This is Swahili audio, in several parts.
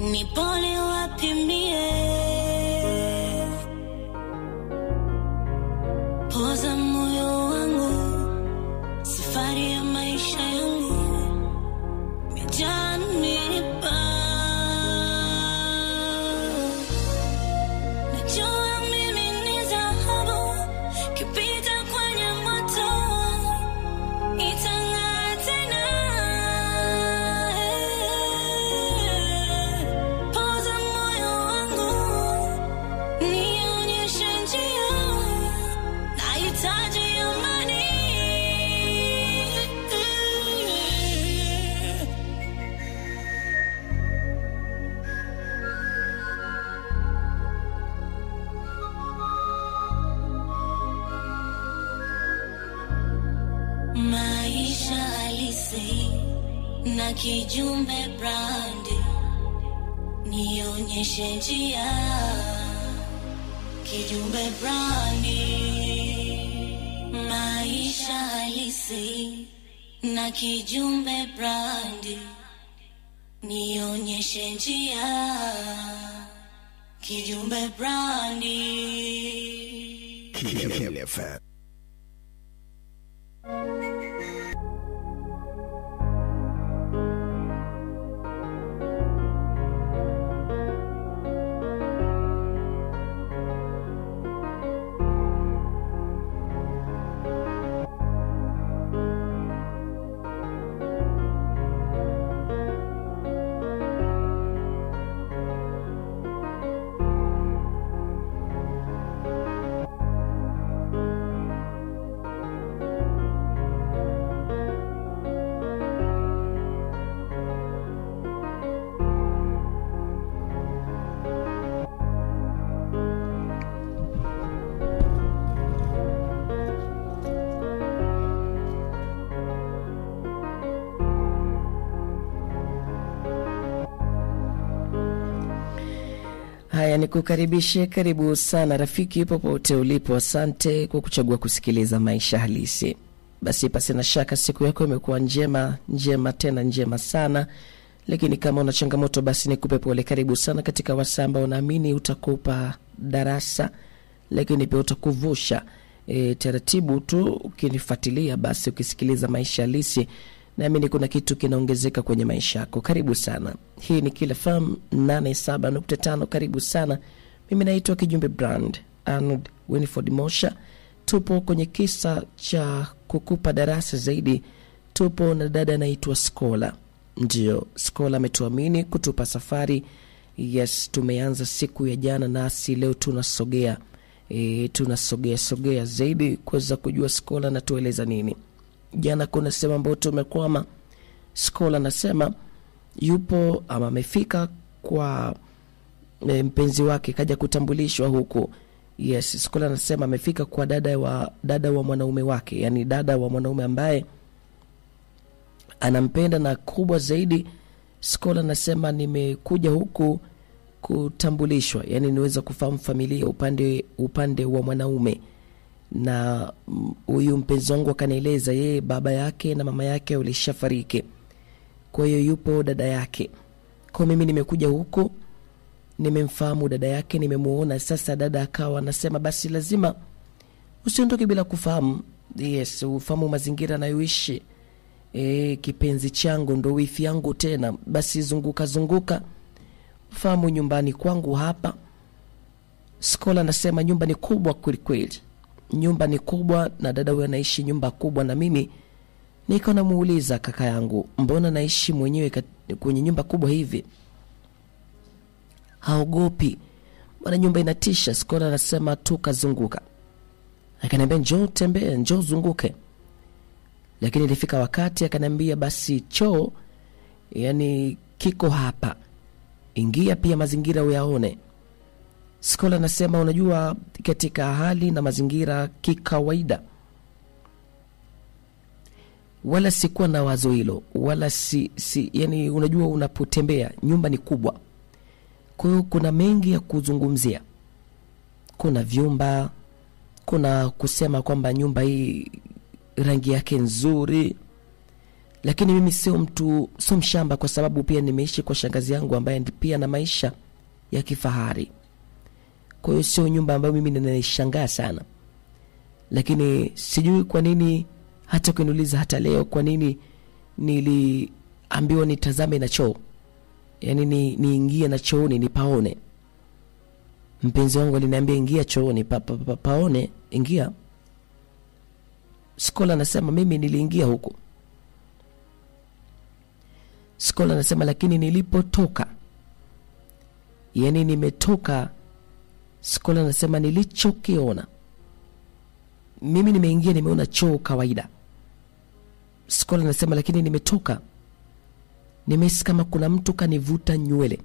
nipone wapi mie, poza moyo wangu, safari ya maisha yangu mijanipa. Najua mimi ni dhahabu, kipita kwenye moto itang'aa tena. Poza moyo wangu, nionyeshe njia, nahitaji amani. Maisha halisi na kijumbe brandi, nionyeshe njia, kijumbe brandi. Maisha halisi na kijumbe brandi, nionyeshe njia, kijumbe brandi. KFM. Haya, nikukaribishe, karibu sana rafiki popote ulipo. Asante kwa kuchagua kusikiliza Maisha Halisi. Basi pasi na shaka siku yako imekuwa njema tena njema sana. Lakini kama una changamoto basi nikupe pole. Karibu sana katika wasaa ambao naamini utakupa darasa, lakini pia utakuvusha taratibu tu ukinifuatilia. Basi ukisikiliza Maisha Halisi, naamini kuna kitu kinaongezeka kwenye maisha yako. Karibu sana. Hii ni Kila FM 87.5. Karibu sana. Mimi naitwa Kijumbe Brand Arnold Winifred Mosha. Tupo kwenye kisa cha kukupa darasa zaidi. Tupo na dada anaitwa Skola. Ndio, Skola ametuamini kutupa safari. Yes, tumeanza siku ya jana nasi leo tunasogea tunasogea zaidi kuweza kujua Skola anatueleza nini. Jana kuna sema ambao tumekwama. Skola anasema yupo ama amefika kwa mpenzi wake, kaja kutambulishwa huko. Yes, Skola anasema amefika kwa dada wa mwanaume wake, yani dada wa mwanaume ambaye anampenda na kubwa zaidi. Skola anasema nimekuja huku kutambulishwa, yani niweza kufahamu familia upande wa mwanaume. Na huyu mpenzi wangu akanieleza yeye baba yake na mama yake walishafariki, kwa hiyo yupo dada yake. Kwa mimi nimekuja huko, nimemfahamu dada yake, nimemuona. Sasa dada akawa anasema basi lazima usiondoke bila kufahamu. Yes, ufahamu mazingira nayoishi. Kipenzi changu ndo wifi yangu tena, basi zunguka ufahamu nyumbani kwangu hapa. Skola anasema nyumba ni kubwa kweli. Nyumba ni kubwa na dada huyo anaishi nyumba kubwa, na mimi niko namuuliza kaka yangu, mbona naishi mwenyewe kwenye nyumba kubwa hivi? Haogopi? Mbona nyumba inatisha? Skola anasema tukazunguka. Akaniambia njoo tembea, njoo zunguke. Lakini ilifika wakati akaniambia basi choo, yani kiko hapa, ingia pia mazingira uyaone. Skola anasema unajua katika hali na mazingira kikawaida, wala sikuwa na wazo hilo, wala yani unajua unapotembea nyumba ni kubwa, kwa hiyo kuna mengi ya kuzungumzia. Kuna vyumba, kuna kusema kwamba nyumba hii rangi yake nzuri, Lakini mimi sio mshamba, kwa sababu pia nimeishi kwa shangazi yangu ambaye pia na maisha ya kifahari. Kwa hiyo sio nyumba ambayo mimi ninaishangaa sana. Lakini sijui kwa nini, hata kuniuliza hata leo kwa nini niliambiwa nitazame na choo. Yaani niingie na chooni nipaone. Mpenzi wangu aliniambia ingia chooni paone, ingia. Skola anasema mimi niliingia huko. Skola anasema lakini nilipotoka, yaani nimetoka, Skola anasema nilichokiona, mimi nimeingia nimeona choo kawaida. Skola anasema lakini nimetoka, nimehisi kama kuna mtu kanivuta nywele.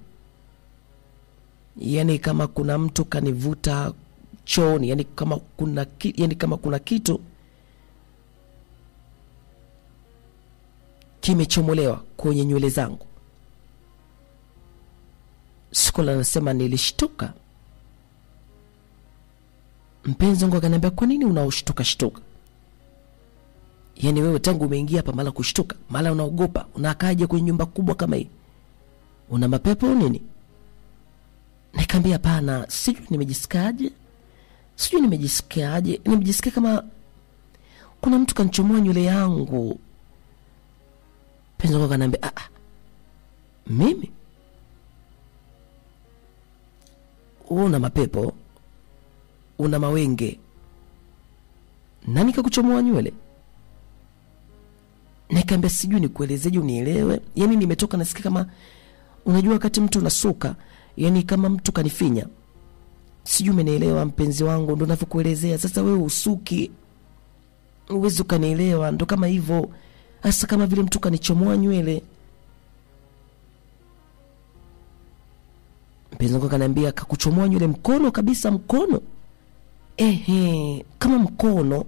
Yaani kama kuna mtu kanivuta chooni, yaani kama kuna kitu kimechomolewa kwenye nywele zangu. Skola anasema nilishtuka. Mpenzi wangu akaniambia kwa nini unaoshtuka? Yaani wewe tangu umeingia hapa mala kushtuka, mala unaogopa, unakaje kwenye nyumba kubwa kama hii? Una mapepo nini? Nikamwambia hapana, sijui nimejisikiaje. Nimejisikia kama kuna mtu kanichomoa nywele yangu. Mpenzi wangu akaniambia mimi? Una mapepo? Una mawenge? Nani kakuchomoa nywele? Nikamwambia sijui nikuelezeje unielewe. Yaani nimetoka nasikia kama, unajua wakati mtu unasuka, yaani kama mtu kanifinya. Sijui umenielewa mpenzi wangu, ndo ninavyokuelezea. Sasa wewe usuki, uwezo kanielewa, ndo kama hivyo. Hasa kama vile mtu kanichomoa nywele. Mpenzi wangu akaniambia kakuchomoa nywele mkono kabisa, mkono? Kama mkono,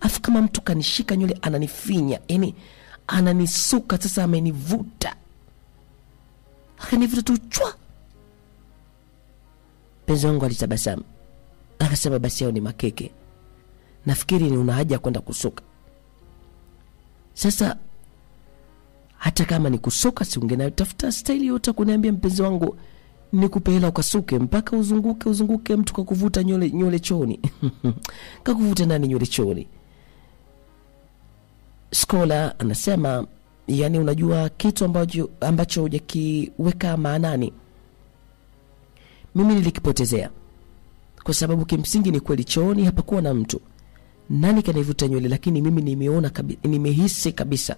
afu kama mtu kanishika nywele ananifinya, yaani ananisuka, sasa amenivuta. Akanivuta tu chwa. Mpenzi wangu alitabasamu. Akasema basi hao ni makeke. Nafikiri ni una haja kwenda kusuka. Sasa hata kama ni kusuka, si ungetafuta style yote kuniambia mpenzi wangu nikupe hela ukasuke, mpaka uzunguke mtu kakuvuta nywele chooni. Kakuvuta nani nywele chooni? Skola anasema yani unajua kitu ambacho hujakiweka maanani, mimi nilikipotezea. Kwa sababu kimsingi ni kweli chooni hapakuwa na mtu. Nani kanivuta nywele, lakini mimi nimehisi kabisa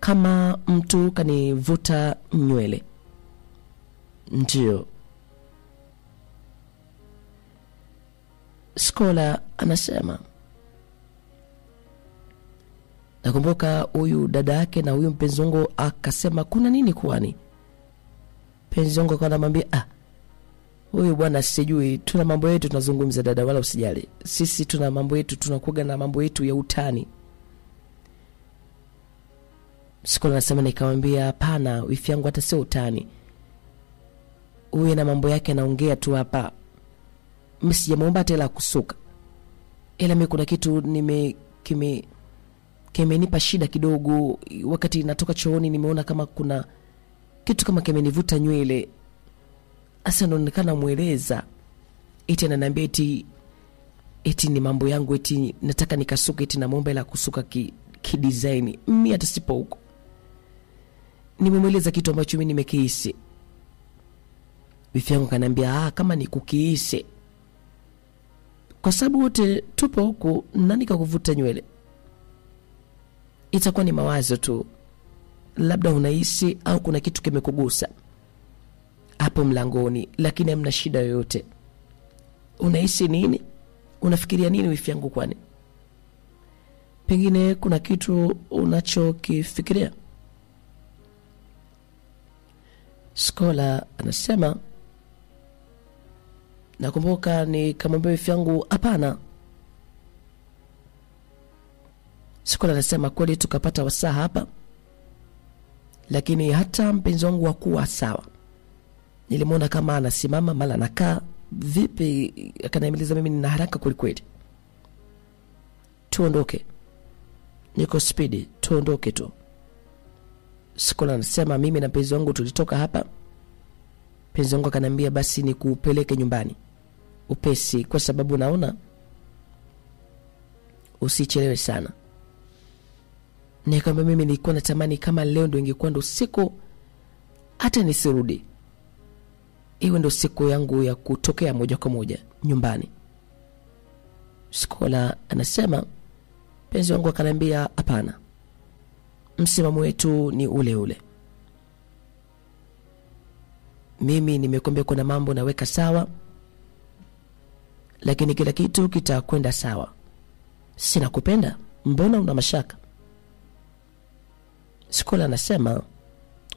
kama mtu kanivuta nywele. Ndio. Skola anasema nakumbuka huyu dada yake na huyu mpenzi wangu akasema kuna nini kwani? Mpenzi wangu akanamwambia huyu bwana sijui, tuna mambo yetu tunazungumza dada, wala usijali. Sisi tuna mambo yetu, tunakuga na mambo yetu ya utani. Skola anasema nikamwambia hapana, wifi yangu hata sio utani. Uwe na mambo yake anaongea tu hapa. Mimi sijamuomba hata la kusuka. Ila mimi kuna kitu kimenipa shida kidogo. Wakati natoka chooni nimeona kama kuna kitu kama kimenivuta nywele. Asa ndo nikana mueleza. Eti ananiambia eti ni mambo yangu, eti nataka nikasuka, eti namuomba la kusuka kidesign. Mimi hata sipo huko. Nimemweleza kitu ambacho mimi nimekihisi. Wifi yangu kananiambia kama ni kukihisi, kwa sababu wote tupo huko, nani kakuvuta nywele? Itakuwa ni mawazo tu, labda unahisi au kuna kitu kimekugusa hapo mlangoni, lakini hamna shida yoyote. Unahisi nini? Unafikiria nini wifi yangu kwani? Pengine kuna kitu unachokifikiria. Skola anasema nakumbuka nikamwambia wifi yangu hapana. Skola anasema kweli tukapata wasaa hapa, lakini hata mpenzi wangu hakuwa sawa. Nilimwona kama anasimama mala anakaa vipi, akaniambia mimi nina haraka kweli kweli, tuondoke. niko spidi, tuondoke tu. Skola anasema mimi na mpenzi wangu tulitoka hapa. Mpenzi wangu akaniambia basi nikupeleke nyumbani upesi, kwa sababu naona usichelewe sana. Nikamwambia mimi nilikuwa natamani kama leo ndio ingekuwa ndo siku hata nisirudi, iwe ndo siku yangu ya kutokea moja kwa moja nyumbani. Skola anasema mpenzi wangu akaniambia hapana, msimamo wetu ni ule ule. Mimi nimekwambia kuna mambo naweka sawa, lakini kila kitu kitakwenda sawa. Sina kupenda, mbona una mashaka? Skola anasema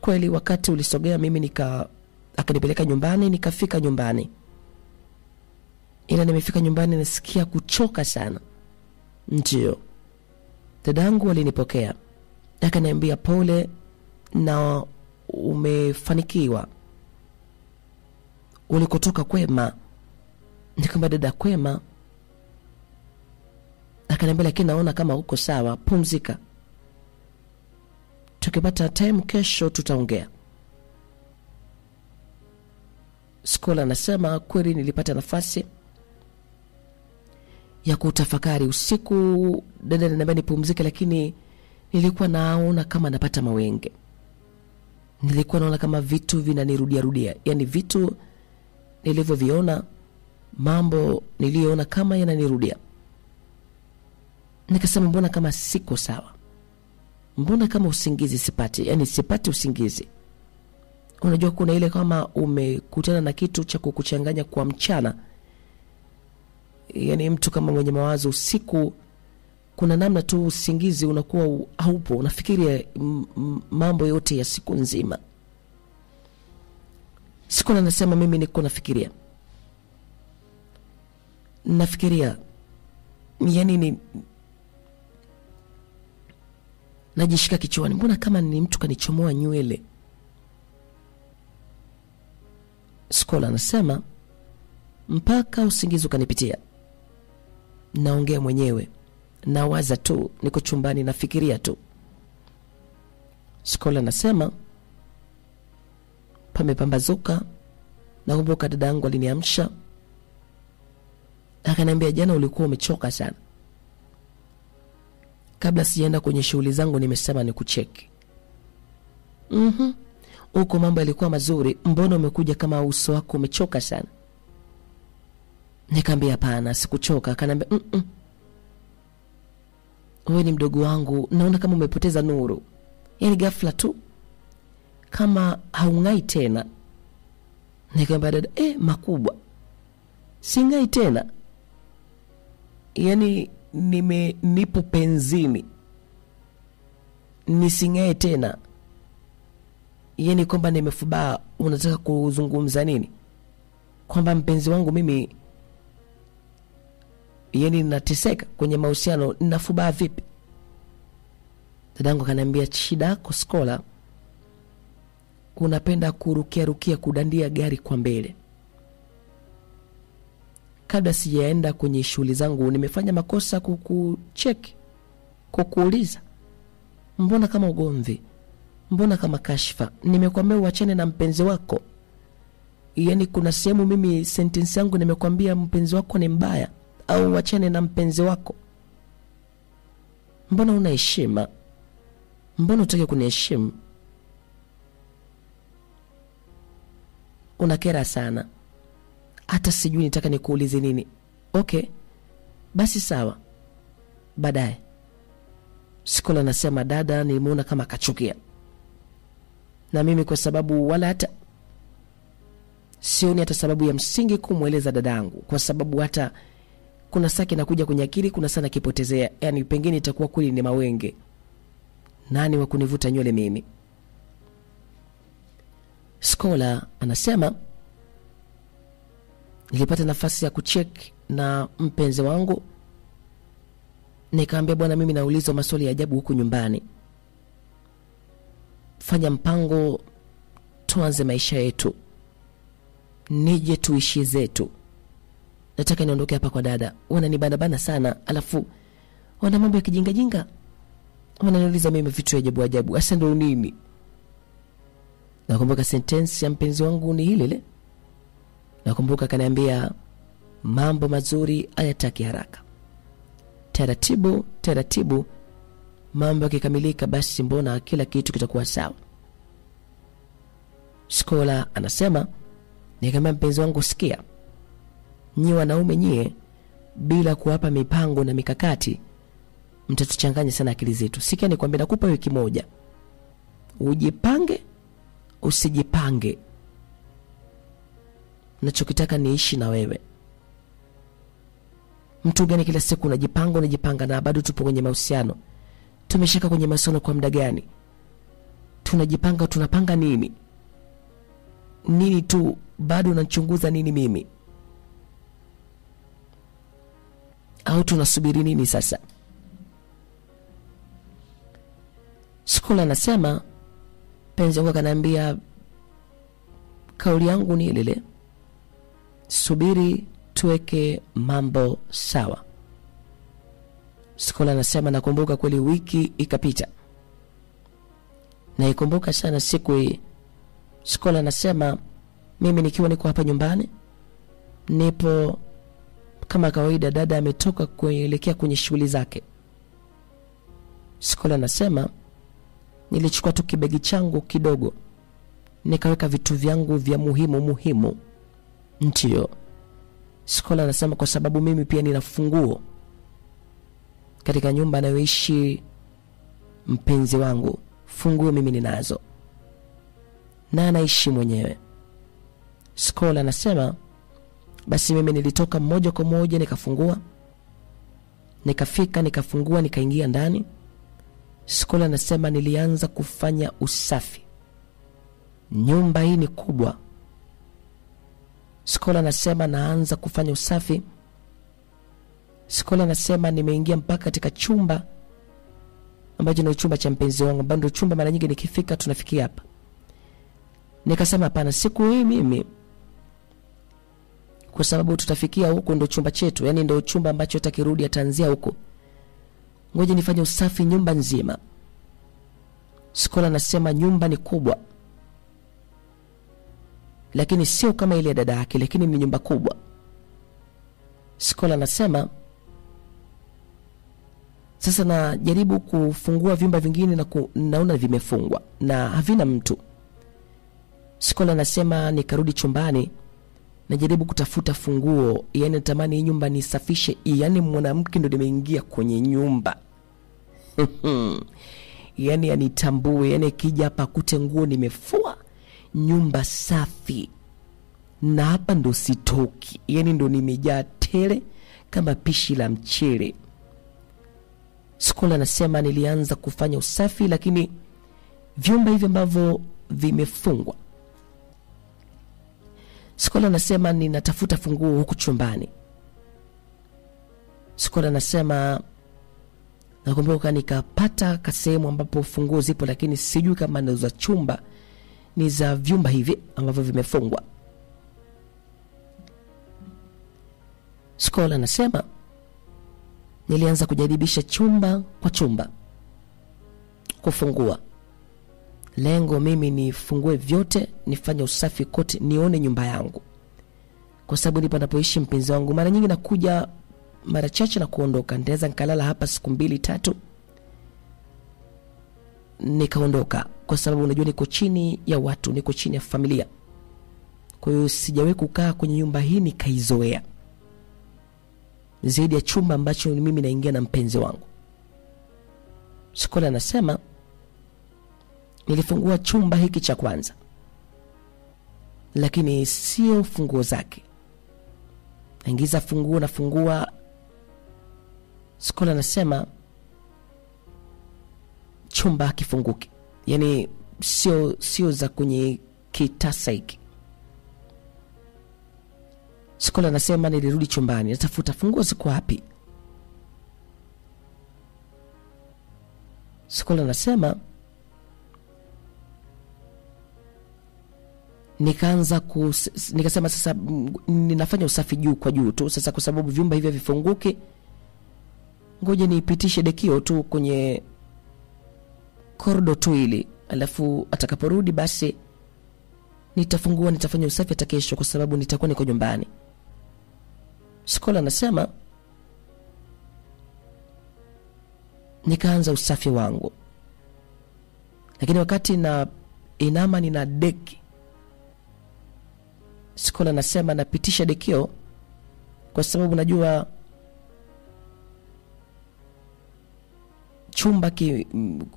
kweli wakati ulisogea mimi akanipeleka nyumbani, nikafika nyumbani. Ila nimefika nyumbani nasikia kuchoka sana. Ndio dadangu alinipokea, akaniambia pole na umefanikiwa, ulikotoka kwema. Nikamwambia dada kwema. Akaniambia lakini naona kama uko sawa, pumzika, tukipata time kesho tutaongea. Skola anasema kweli nilipata nafasi ya kutafakari usiku. Dada ananiambia nipumzike, lakini nilikuwa naona kama napata mawenge. Nilikuwa naona kama vitu vinanirudia rudia, yani vitu nilivyoviona, mambo niliyoona kama yananirudia. Nikasema mbona kama siko sawa, mbona kama usingizi sipati, yani sipati usingizi. Unajua kuna ile kama umekutana na kitu cha kukuchanganya kwa mchana, yani mtu kama mwenye mawazo usiku, kuna namna tu usingizi unakuwa haupo, unafikiria mambo yote ya siku nzima. Siku anasema mimi niko nafikiria, yani najishika kichwani, mbona kama ni mtu kanichomoa nywele. Skola anasema mpaka usingizi ukanipitia, naongea mwenyewe, nawaza tu, niko chumbani nafikiria tu. Skola anasema pamepambazuka. Nakumbuka dada yangu aliniamsha, akaniambia jana ulikuwa umechoka sana. Kabla sijaenda kwenye shughuli zangu nimesema nikucheki. Uko mambo yalikuwa mazuri, mbona umekuja kama uso wako umechoka sana? Nikamwambia hapana, sikuchoka. Akaniambia wewe ni mdogo wangu, naona kama umepoteza nuru, yani ghafla tu kama haungai tena. Nikamwambia dada, makubwa, singai tena, yani nipo penzini, nisingae tena, yani kwamba nimefubaa. Unataka kuzungumza nini? Kwamba mpenzi wangu mimi yani nateseka kwenye mahusiano, ninafubaa vipi? Dadangu akaniambia shida yako Skola, unapenda kurukia kudandia gari kwa mbele. Kabla sijaenda kwenye shughuli zangu nimefanya makosa kukucheki, kukuuliza mbona kama ugomvi, mbona kama kashfa. Nimekwambia uachane na mpenzi wako, yani kuna sehemu mimi sentence yangu nimekwambia mpenzi wako ni mbaya au uachane na mpenzi wako. Mbona una heshima? Mbona utake kuniheshimu? Unakera sana, hata sijui nitaka nikuulize nini. Okay, basi sawa, baadaye. Skola anasema dada nimeona kama kachukia na mimi, kwa sababu wala hata sioni hata sababu ya msingi kumweleza dadangu, kwa sababu hata kuna saki nakuja kwenye akili, kuna sana kipotezea, yani pengine itakuwa kweli ni mawenge. Nani wa kunivuta nywele mimi? Skola anasema nilipata nafasi ya kucheck na mpenzi wangu, nikaambia bwana, mimi naulizwa maswali ya ajabu huku nyumbani, fanya mpango tuanze maisha yetu, nije tuishi zetu. Nataka niondoke hapa kwa dada, wananibana sana, alafu wana mambo ya kijinga jinga. Wananiuliza mimi vitu ajabu ajabu. Asa ndo nini? Nakumbuka sentence ya mpenzi wangu ni ile. Nakumbuka kaniambia mambo mazuri hayataki haraka. Taratibu, taratibu, mambo yakikamilika basi mbona kila kitu kitakuwa sawa. Skola anasema, nikamwambia mpenzi wangu, sikia, nyie wanaume nyie bila kuwapa mipango na mikakati mtatuchanganya sana akili zetu. Sikia nikwambia, nakupa wiki moja. Ujipange, usijipange. Nachokitaka niishi na wewe. Mtu gani kila siku unajipanga na bado tupo kwenye mahusiano? Tumeshika kwenye mahusiano kwa muda gani? Tunajipanga, tunapanga nini? Nini tu bado unachunguza nini mimi? Au tunasubiri nini sasa? Skola anasema, penzi wangu kananiambia kauli yangu ni ile, subiri tuweke mambo sawa. Skola anasema, nakumbuka kweli wiki ikapita. Naikumbuka sana siku hii. Skola anasema, mimi nikiwa niko hapa nyumbani, nipo kama kawaida, dada ametoka kuelekea kwenye shughuli zake. Skola anasema, nilichukua tu kibegi changu kidogo, nikaweka vitu vyangu vya muhimu. Ndio. Skola anasema kwa sababu mimi pia nina funguo katika nyumba anayoishi mpenzi wangu. Funguo mimi ninazo na anaishi mwenyewe. Skola anasema, basi mimi nilitoka moja kwa moja nikafungua, nikafika, nikafungua, nikaingia ndani. Skola anasema, nilianza kufanya usafi. Nyumba hii ni kubwa. Skola anasema, naanza kufanya usafi. Skola anasema, nimeingia mpaka katika chumba ambacho ni chumba cha mpenzi wangu, bado chumba mara nyingi nikifika tunafikia hapa. Nikasema hapana, siku hii mimi, kwa sababu tutafikia huko ndo chumba chetu, yani ndo chumba ambacho atakirudi ataanzia huko, ngoja nifanye usafi nyumba nzima. Skola anasema, nyumba ni kubwa, lakini sio kama ile dada yake, lakini ni nyumba kubwa. Skola anasema, sasa najaribu kufungua vyumba vingine na naona vimefungwa na havina mtu. Skola anasema, nikarudi chumbani, najaribu kutafuta funguo, yani natamani hii nyumba nisafishe, yani mwanamke ndo nimeingia kwenye nyumba. Yani anitambue, yani kija hapa kute nguo nimefua, nyumba safi, na hapa ndo sitoki, yani ndo nimejaa tele kama pishi la mchele. Skola anasema, nilianza kufanya usafi, lakini vyumba hivi ambavyo vimefungwa, Skola anasema, ninatafuta funguo huku chumbani. Skola anasema, nakumbuka nikapata kasehemu ambapo funguo zipo, lakini sijui kama ni za chumba, ni za vyumba hivi ambavyo vimefungwa. Skola anasema, nilianza kujaribisha chumba kwa chumba kufungua. Lengo mimi nifungue vyote, nifanye usafi kote, nione nyumba yangu, kwa sababu ndipo napoishi mpenzi wangu. Mara nyingi nakuja mara chache na kuondoka. Ndaweza nikalala hapa siku 2-3 nikaondoka, kwa sababu unajua niko chini ya watu, niko chini ya familia. Kwa hiyo sijawahi kukaa kwenye nyumba hii nikaizoea, zaidi ya chumba ambacho mimi naingia na mpenzi wangu. Skola anasema, nilifungua chumba hiki cha kwanza, lakini sio funguo zake. Naingiza funguo, nafungua. Skola anasema, chumba hakifunguki, yani sio za kwenye kitasa hiki. Skola anasema, nilirudi chumbani, natafuta funguo ziko wapi. Skola anasema, nikasema sasa ninafanya usafi juu kwa juu tu. Sasa kwa sababu vyumba hivi vifunguke, ngoja niipitishe dekio tu kwenye korido tu ili, alafu atakaporudi basi nitafungua, nitafanya usafi hata kesho kwa sababu nitakuwa niko nyumbani. Skola anasema nikaanza usafi wangu, lakini wakati na inama nina deki, Skola anasema napitisha dekio kwa sababu najua chumba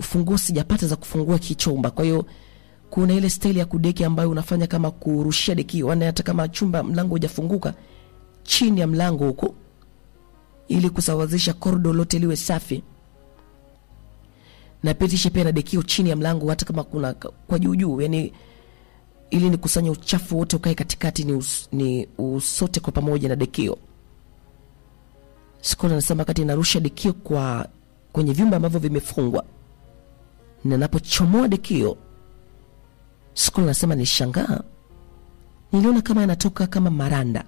funguo sijapata za kufungua kichumba. Kwa hiyo kuna ile style ya kudeki ambayo unafanya kama kurushia dekio, yani hata kama chumba mlango hujafunguka, chini ya mlango huko, ili kusawazisha korido lote liwe safi. Na pitisha pia na dekio chini ya mlango hata kama kuna kwa juu, yani ili nikusanye uchafu wote ukae katikati, ni usote kwa pamoja na dekio. Skola anasema wakati narusha dekio kwenye vyumba ambavyo vimefungwa, na napochomoa dekio, Skola anasema nishangaa, niliona kama yanatoka kama maranda,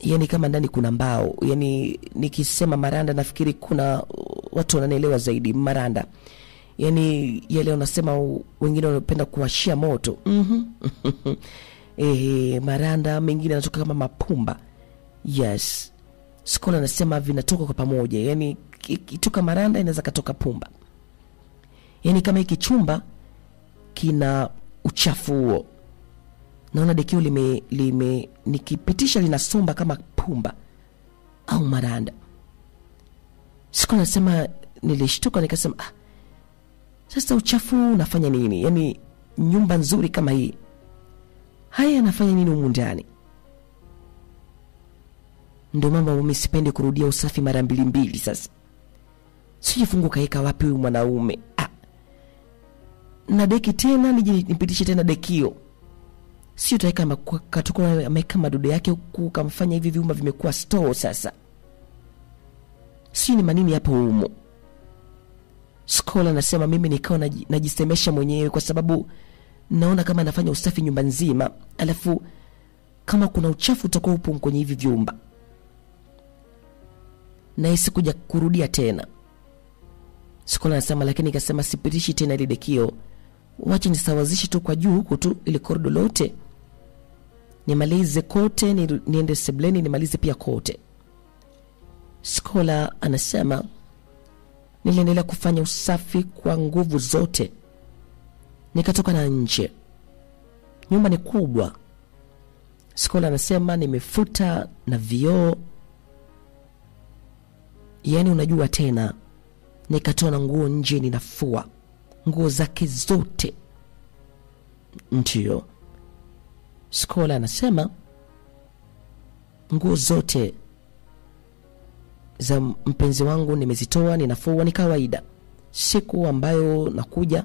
yani kama ndani kuna mbao. Yani nikisema maranda nafikiri kuna watu wananielewa zaidi. Maranda yani yale unasema wengine wanapenda kuwashia moto. Maranda mengine yanatoka kama mapumba. Yes, Skola anasema vinatoka kwa pamoja, yani kitoka maranda inaweza katoka pumba. Yani kama hiki chumba kina uchafu huo, naona dekio nikipitisha linasomba kama pumba au maranda. Skola anasema nilishtuka, nikasema sasa uchafu unafanya nini? Yani nyumba nzuri kama hii, haya yanafanya nini humu ndani? Ndio mambo mimi sipendi kurudia usafi mara mbili. Sasa sijifungu kaeka wapi huyu mwanaume? Na deki tena nipitishe tena dekio. Sio taika katakuwa ameka madude yake huku kamfanya hivi vyumba vimekuwa store sasa. Sio ni manini hapo humo. Skola anasema mimi nikao najisemesha mwenyewe kwa sababu naona kama nafanya usafi nyumba nzima, alafu kama kuna uchafu utakuwa upo kwenye hivi vyumba, na hisi kuja kurudia tena. Skola anasema lakini nikasema sipitishi tena ile dekio, wacha nisawazishe tu kwa juu huko tu ile korido lote, nimalize kote, niende sebleni nimalize pia kote. Skola anasema niliendelea kufanya usafi kwa nguvu zote, nikatoka na nje. Nyumba ni kubwa. Skola anasema nimefuta na vioo, yani unajua tena, nikatoa na nguo nje, ninafua nguo zake zote. Ndio Skola anasema nguo zote za mpenzi wangu nimezitoa, ninafua. Ni kawaida siku ambayo nakuja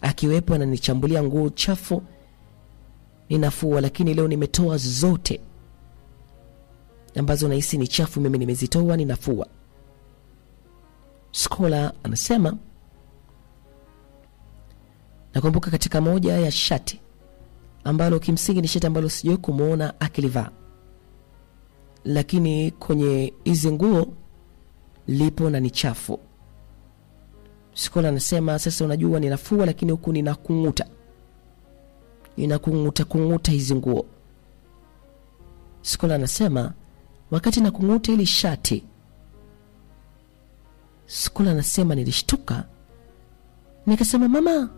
akiwepo ananichambulia nguo chafu ninafua, lakini leo nimetoa zote ambazo nahisi ni chafu, mimi nimezitoa, ninafua. Skola anasema nakumbuka katika moja ya shati ambalo kimsingi ni shati ambalo sijui kumuona akilivaa, lakini kwenye hizi nguo lipo na ni chafu. Skola anasema sasa unajua ninafua, lakini huku ninakunguta hizi nguo. Skola anasema wakati nakunguta ili shati, Skola anasema nilishtuka, nikasema mama.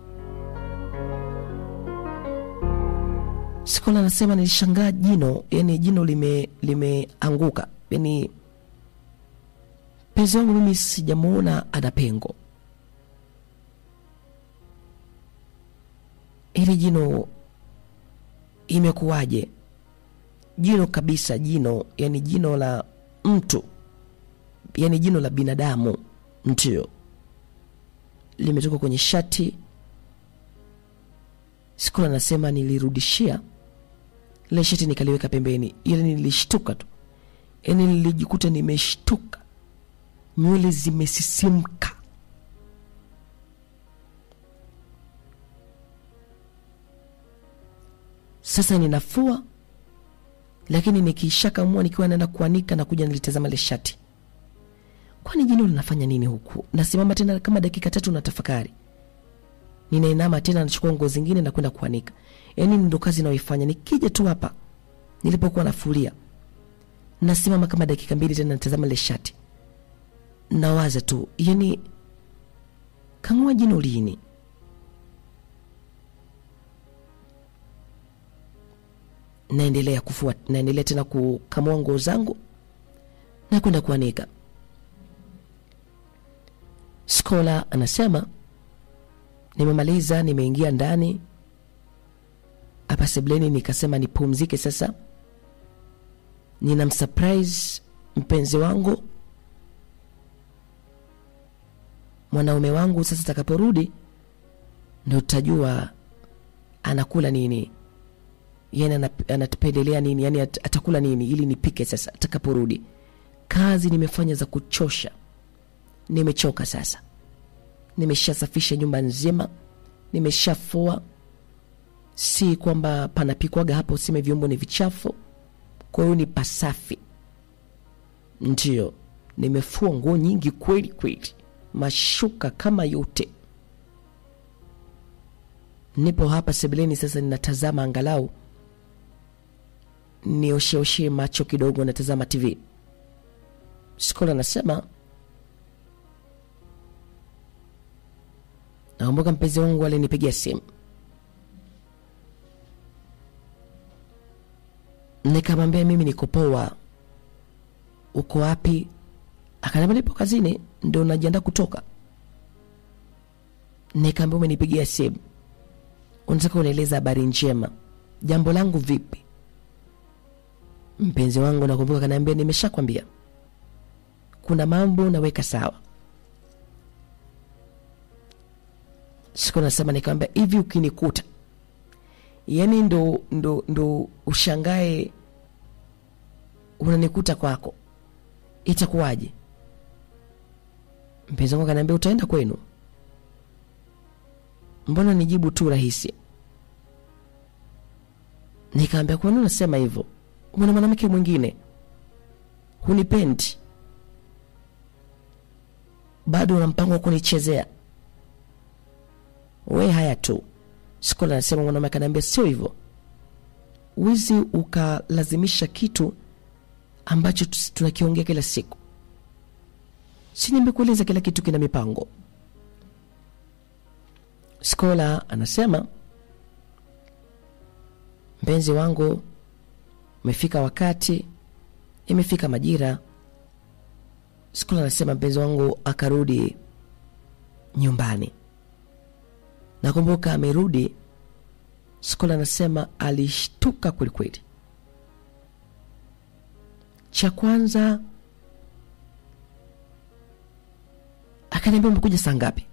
Skola anasema nilishangaa jino, yani jino limeanguka, yani penzi wangu mimi sijamuona ana pengo. Ili jino imekuwaje? Jino kabisa, jino, yani jino la mtu, yani jino la binadamu, ndio limetoka kwenye shati. Skola anasema nilirudishia ile shati nikaliweka pembeni. Ile nilishtuka tu, yani nilijikuta nimeshtuka, nywele zimesisimka. Sasa ninafua, lakini nikishakamua nikiwa naenda kuanika na kuja nilitazama ile shati. kwani jini linafanya nini huku? Nasimama tena kama dakika 3 na tafakari. Ninainama tena nachukua nguo zingine na kwenda kuanika. Yaani ndo kazi nayoifanya. Nikija tu hapa nilipokuwa nafulia, nasimama kama dakika 2 tena natazama ile shati. Nawaza tu, yaani kang'oa jino lini? Naendelea kufua, naendelea tena kukamua nguo zangu na kwenda kuanika. Skola anasema nimemaliza, nimeingia ndani hapa sebleni, nikasema nipumzike sasa. Ninamsurprise mpenzi wangu, mwanaume wangu. Sasa atakaporudi ndio tutajua anakula nini, yani anatupendelea nini, yani atakula nini ili nipike sasa atakaporudi. Kazi nimefanya za kuchosha, nimechoka sasa. Nimeshasafisha nyumba nzima, nimeshafua. Si kwamba panapikwaga hapo usime vyombo ni vichafu, kwa hiyo ni pasafi. Ndio, nimefua nguo nyingi kweli kweli, mashuka kama yote. Nipo hapa sebuleni sasa, ninatazama angalau nioshe macho kidogo, natazama TV. Skola anasema nakumbuka mpenzi wangu alinipigia simu. Nikamwambia mimi niko poa. Uko wapi? Akaniambia nipo kazini, ndio najiandaa kutoka. Nikamwambia umenipigia simu, unataka unieleza habari njema. Jambo langu vipi? Mpenzi wangu nakumbuka akaniambia nimeshakwambia. Kuna mambo naweka sawa. Siku nasema, nikamwambia hivi ukinikuta, yani ndo ushangae unanikuta kwako, itakuwaje? Mpenzi wangu akaniambia utaenda kwenu. Mbona nijibu tu rahisi? Nikamwambia kwa nini unasema hivyo? Una mwanamke mwingine? Hunipendi? Bado una mpango wa kunichezea? We haya tu. Skola anasema mwanamke akaniambia sio hivyo. Wizi ukalazimisha kitu ambacho tunakiongea kila siku. Si nimekueleza kila kitu kina mipango. Skola anasema mpenzi wangu, umefika wakati, imefika majira. Skola anasema mpenzi wangu akarudi nyumbani. Nakumbuka amerudi. Skola anasema alishtuka kweli kweli. Cha kwanza akaniambia umekuja saa ngapi?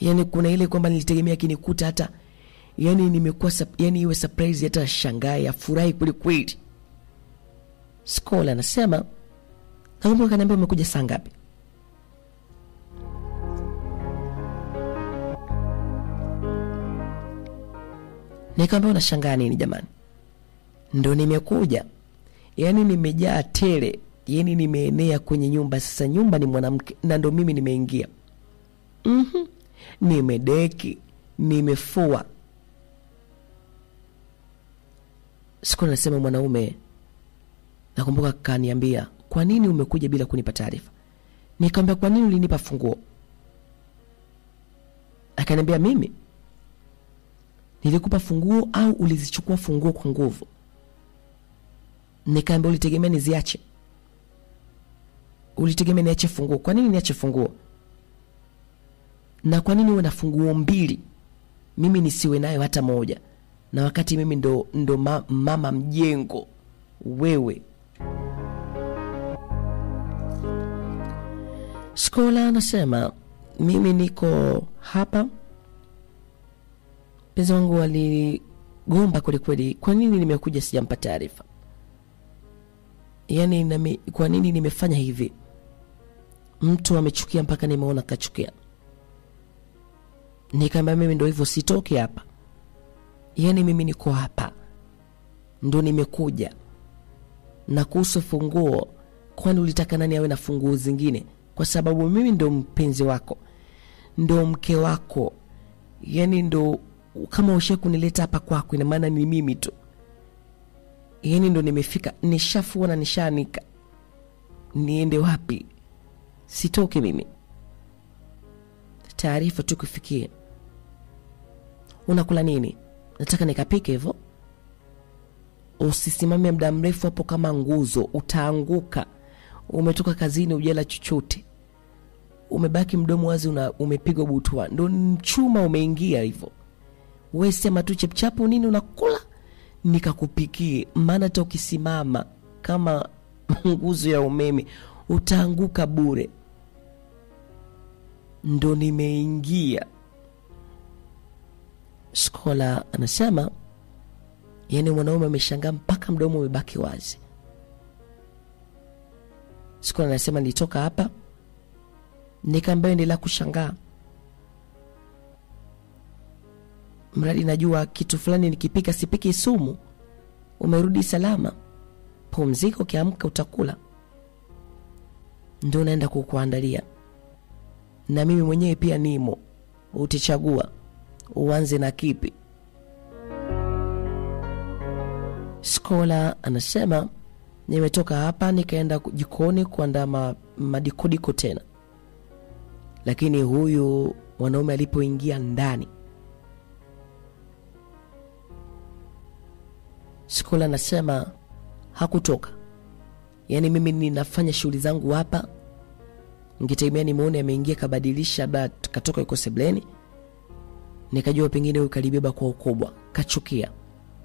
Yani kuna ile kwamba nilitegemea kinikuta hata, yani nimekuwa yani iwe surprise, hata shangae afurahi kweli kweli. Skola anasema nakumbuka akaniambia umekuja saa ngapi? Nikamwambia unashangaa nini jamani? Ndio nimekuja. Yani nimejaa tele, yani nimeenea kwenye nyumba. Sasa nyumba ni mwanamke na ndio mimi nimeingia. Nimedeki, nimefua. Siku nasema mwanaume, nakumbuka kaniambia, kwa nini umekuja bila kunipa taarifa? Nikamwambia kwa nini ulinipa funguo? Akaniambia mimi nilikupa funguo au ulizichukua funguo kwa nguvu? Nikamwambia ulitegemea niziache? Ulitegemea niache funguo? Kwa nini niache funguo? Na kwa nini uwe na funguo 2 mimi nisiwe nayo hata moja, na wakati mimi ndo mama mjengo wewe? Skola anasema mimi niko hapa. Mpenzi wangu aligomba kweli kweli, kwa nini nimekuja sijampa taarifa? Yani kwa nini nimefanya hivi? Mtu amechukia mpaka nimeona kachukia. Nikamwambia mimi ndo hivyo, sitoki hapa. Yani mimi niko hapa, ndo nimekuja. Na kuhusu funguo, Kwani ulitaka nani awe na funguo zingine? Kwa sababu mimi ndo mpenzi wako, ndo mke wako, yani ndo kama ushe kunileta hapa kwako, ina maana ni mimi tu, yani ndo nimefika, nishafua na nishaanika, niende wapi? Sitoki mimi. Taarifa tu kufikie. Unakula nini? Nataka nikapike hivyo. Usisimame muda mrefu hapo kama nguzo, utaanguka. Umetoka kazini ujala chochote, umebaki mdomo wazi, umepigwa butwa, ndo mchuma umeingia hivyo. Wewe sema tu chapchapu nini unakula nikakupikie, maana hata ukisimama kama nguzo ya umeme utaanguka bure. Ndo nimeingia. Skola anasema yani mwanaume ameshangaa mpaka mdomo umebaki wazi. Skola anasema nilitoka hapa nikamwambia endelea kushangaa, mradi najua kitu fulani nikipika sipiki sumu. Umerudi salama, pumzika, ukiamka utakula, ndio naenda kukuandalia. Na mimi mwenyewe pia nimo, utichagua uanze na kipi. Skola anasema nimetoka hapa nikaenda jikoni kuandaa madikodiko tena, lakini huyu mwanaume alipoingia ndani, Skola anasema hakutoka. Yani mimi ninafanya shughuli zangu hapa, ningetegemea nimuone ameingia kabadilisha, but katoka yuko sebleni, nikajua pengine huyu kalibeba kwa ukubwa, kachukia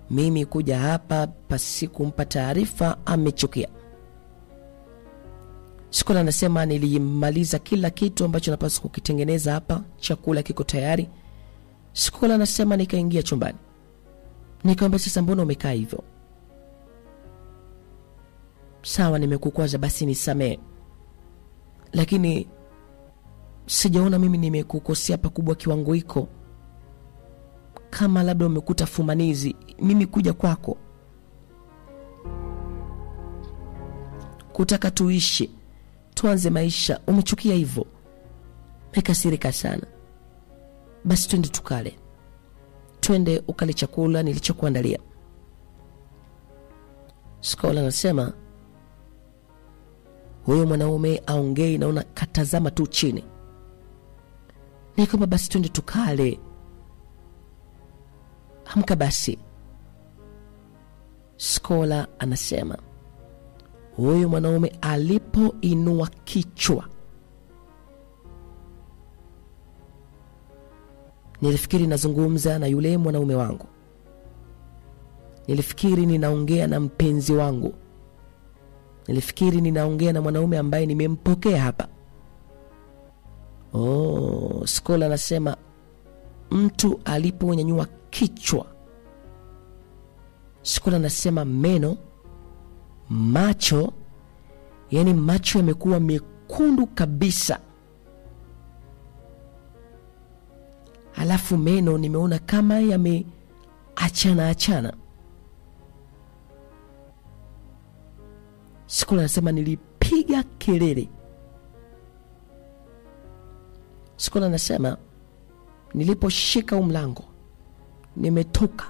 mimi kuja hapa pasi kumpa taarifa, amechukia. Skola anasema nilimaliza kila kitu ambacho napaswa kukitengeneza hapa, chakula kiko tayari. Skola anasema nikaingia chumbani, nikamwambia sasa mbona umekaa hivyo? Sawa, nimekukwaza, basi nisamee, lakini sijaona mimi nimekukosea pakubwa kiwango hiko. Kama labda umekuta fumanizi mimi kuja kwako kutaka tuishi tuanze maisha, umechukia hivyo, mekasirika sana. Basi twende tukale, twende ukale chakula nilichokuandalia. Skola anasema huyo mwanaume aongei, naona katazama tu chini. Nikamwambia basi twende tukale, amka basi. Skola anasema huyo mwanaume alipoinua kichwa, nilifikiri nazungumza na yule mwanaume wangu, nilifikiri ninaongea na mpenzi wangu, nilifikiri ninaongea na mwanaume ambaye nimempokea hapa. Skola anasema mtu aliponyanyua kichwa, Skola anasema meno, macho, yani macho yamekuwa mekundu kabisa. Halafu meno nimeona kama yameachana. Skola anasema nilipiga kelele. Skola anasema niliposhika mlango nimetoka.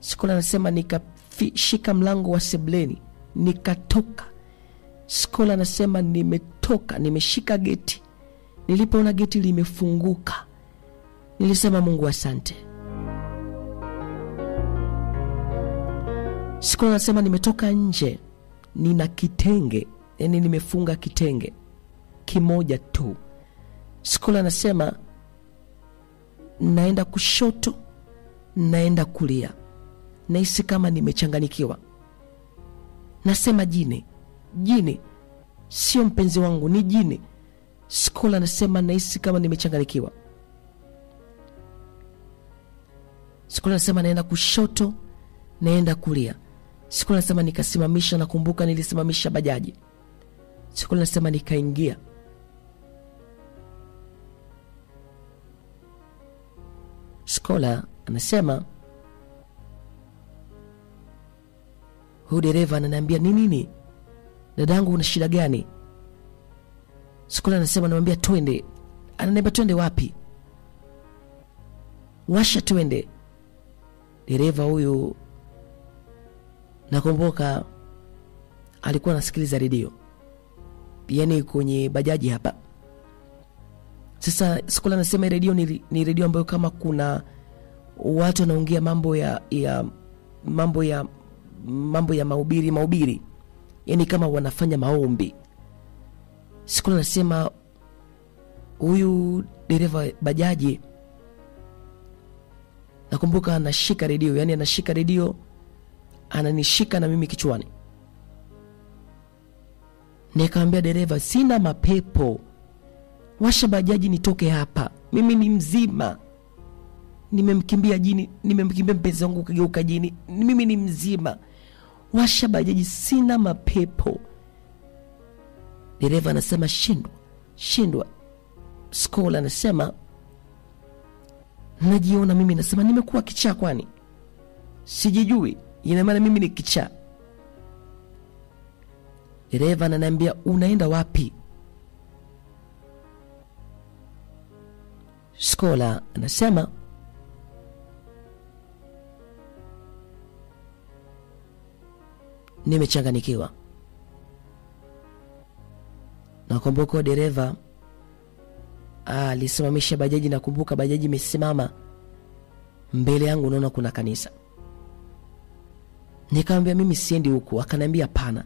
Skola anasema nikashika mlango wa sebleni nikatoka. Skola anasema nimetoka, nimeshika geti. Nilipoona geti limefunguka, nilisema Mungu asante. Skola anasema nimetoka nje, nina kitenge, yani nimefunga kitenge kimoja tu. Skola anasema naenda kushoto, naenda kulia, nahisi kama nimechanganyikiwa. Nasema jini, sio mpenzi wangu, ni jini. Skola anasema nahisi kama nimechanganyikiwa. Skola anasema naenda kushoto, naenda kulia. Skola anasema nikasimamisha, nakumbuka nilisimamisha bajaji. Skola anasema nikaingia. Skola anasema huyu dereva ananiambia nini? dadangu una shida gani? Skola anasema namwambia twende. Ananiambia twende wapi? Washa twende. Dereva huyu nakumbuka alikuwa anasikiliza redio, yani kwenye bajaji hapa. Sasa Skola anasema redio ni redio ambayo kama kuna watu wanaongea mambo ya mahubiri, yani kama wanafanya maombi. Skola anasema huyu dereva bajaji nakumbuka anashika redio, yani anashika redio ananishika na mimi kichwani. Nikamwambia dereva, sina mapepo, washa bajaji nitoke hapa, mimi ni mzima, nimemkimbia mpenzi wangu kageuka jini, mimi ni mzima, washa bajaji, sina mapepo. Dereva anasema shindwa. Skola anasema najiona mimi, nasema nimekuwa kichaa, kwani sijijui, ina maana mimi ni kichaa. Dereva ananiambia unaenda wapi? Skola anasema nimechanganikiwa. Nakumbuka dereva alisimamisha bajaji, nakumbuka bajaji imesimama mbele yangu, naona kuna kanisa. Nikamwambia mimi siendi huku. Akaniambia hapana,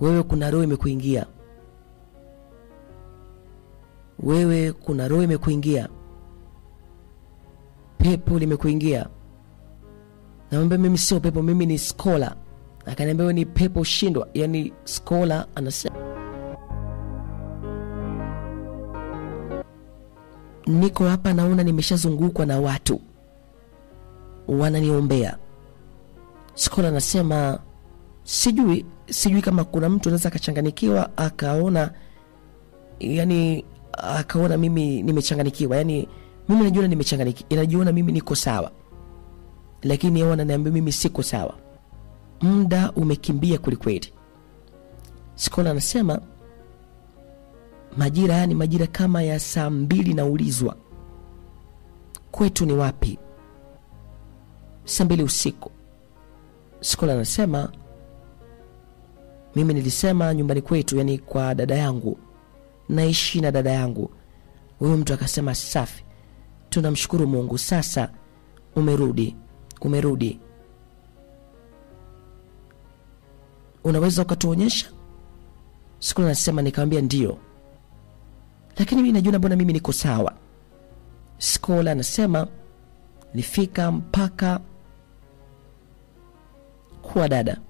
wewe kuna roho imekuingia, pepo limekuingia. Naomba mimi sio pepo, mimi ni Skola. Akaniambia wewe ni pepo shindwa. Yani Skola anasema niko hapa naona nimeshazungukwa na watu wananiombea. Skola anasema sijui kama kuna mtu anaweza akachanganikiwa akaona mimi nimechanganikiwa. Yani mimi najiona nimechanganikiwa, inajiona mimi niko sawa, lakini yeye ananiambia mimi siko sawa. Muda umekimbia kweli. Skola anasema majira kama ya saa 2 naulizwa kwetu ni wapi? Saa 2 usiku. Skola anasema mimi nilisema nyumbani kwetu, yani kwa dada yangu, naishi na dada yangu. Huyo mtu akasema safi, tunamshukuru Mungu, sasa umerudi, unaweza ukatuonyesha? Skola anasema nikamwambia ndio, lakini mimi najua mbona mimi niko sawa. Skola anasema nifika mpaka kwa dada.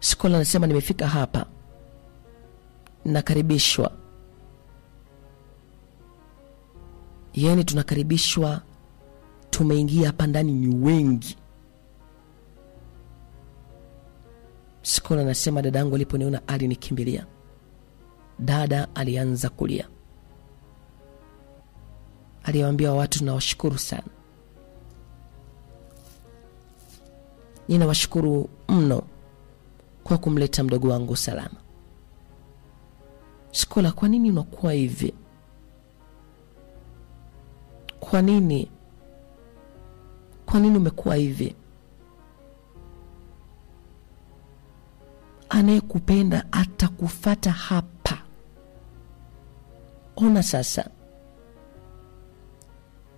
Skola anasema nimefika hapa, nakaribishwa, yani tunakaribishwa, tumeingia hapa ndani ni wengi. Skola anasema dadangu aliponiona alinikimbilia. Dada alianza kulia, aliwaambia watu nawashukuru sana, ninawashukuru mno kwa kumleta mdogo wangu salama. Skola, kwa nini unakuwa hivi? Kwa nini umekuwa hivi? Anayekupenda atakufata hapa. Ona sasa.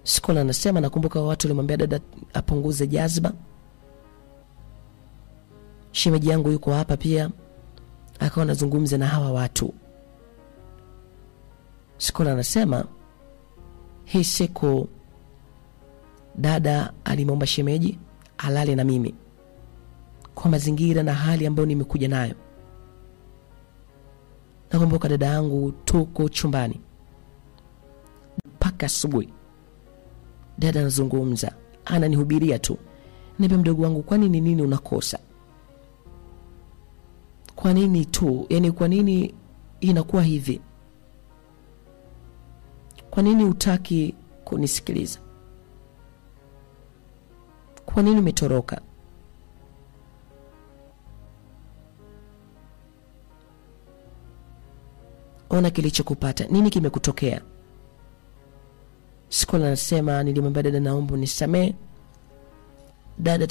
Skola anasema nakumbuka watu walimwambia dada apunguze jazba. Shemeji yangu yuko hapa pia, akawa anazungumza na hawa watu. Skola anasema hii siku dada alimwomba shemeji alale na mimi kwa mazingira na hali ambayo nimekuja nayo. Nakumbuka dada yangu tuko chumbani mpaka asubuhi. Dada anazungumza, ananihubiria tu. Nipe mdogo wangu, kwa nini unakosa? Kwa nini tu? Yani kwa nini inakuwa hivi? Kwa nini hutaki kunisikiliza? Kwa nini umetoroka? Ona kilichokupata. Nini kimekutokea? Skola anasema, nilimwambia dada, naomba unisamee. Dada,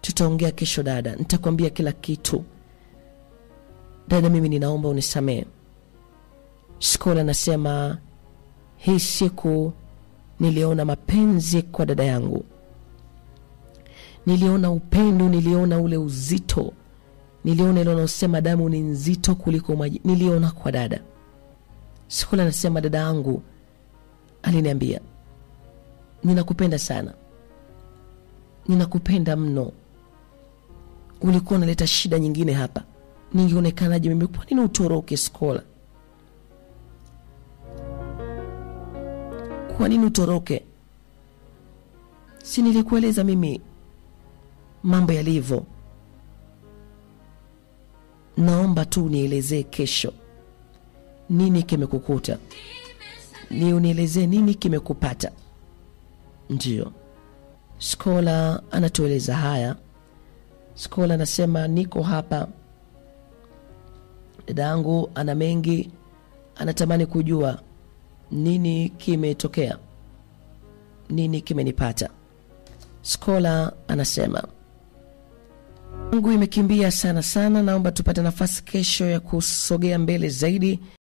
tutaongea kesho dada, nitakwambia kila kitu. Dada, mimi ninaomba unisamee. Skola anasema, hii siku niliona mapenzi kwa dada yangu, niliona upendo, niliona ule uzito, niliona ile unaosema damu ni nzito kuliko maji, niliona kwa dada. Skola anasema, dada yangu aliniambia, ninakupenda sana, ninakupenda mno. Ulikuwa unaleta shida nyingine hapa, ningeonekanaje mimi? Kwa nini utoroke Skola? Kwa nini utoroke? Si nilikueleza mimi mambo yalivyo? Naomba tu unielezee kesho nini kimekukuta, ni unielezee nini kimekupata. Ndio Skola anatueleza haya. Skola anasema, niko hapa, dada yangu ana mengi, anatamani kujua nini kimetokea, nini kimenipata. Skola anasema, Mungu imekimbia sana sana, naomba tupate nafasi kesho ya kusogea mbele zaidi